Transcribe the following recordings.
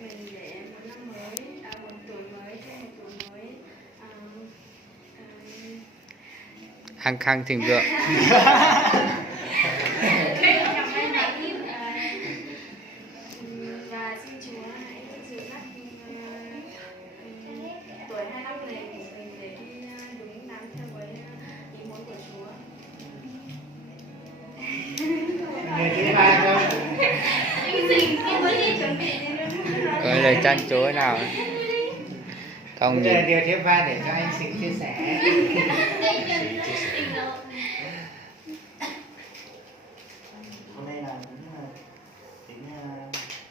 mình để một năm mới, một tuổi mới, thêm một tuổi mới hăng hăng thịnh vượng. Và xin Chúa hãy giữ dắt tuổi 25 này của mình để đi đúng đắn theo với ý muốn của Chúa. Người thứ ba không? Có lời chăn chối nào không Bây nhỉ? giờ điều thứ ba để cho anh Sinh chia sẻ. Hôm nay là tính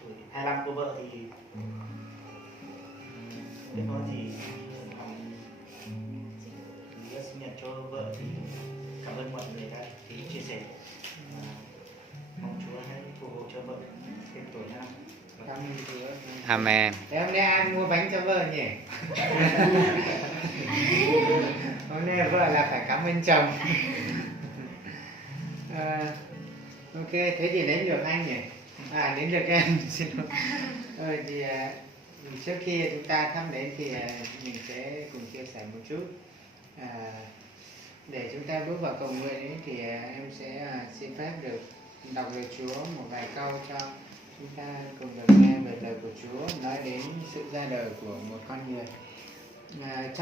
tuổi 25 của vợ thì nếu có gì nghĩa sinh nhật cho vợ thì cảm ơn mọi người đã chia sẻ. Mong Chúa hãy phù hộ cho vợ thêm tuổi năm. Cảm ơn Chúa. Amen. Thế hôm nay ai mua bánh cho vợ nhỉ? Hôm nay vợ là phải cảm ơn chồng. Ok, thế thì đến được anh nhỉ? Đến được em. Xin lỗi. Thì trước khi chúng ta thăm đến thì mình sẽ cùng chia sẻ một chút. Để chúng ta bước vào cầu nguyện ấy, thì em sẽ xin phép được đọc lời Chúa một vài câu cho chúng ta cùng được nghe về lời của Chúa nói đến sự ra đời của một con người. Trong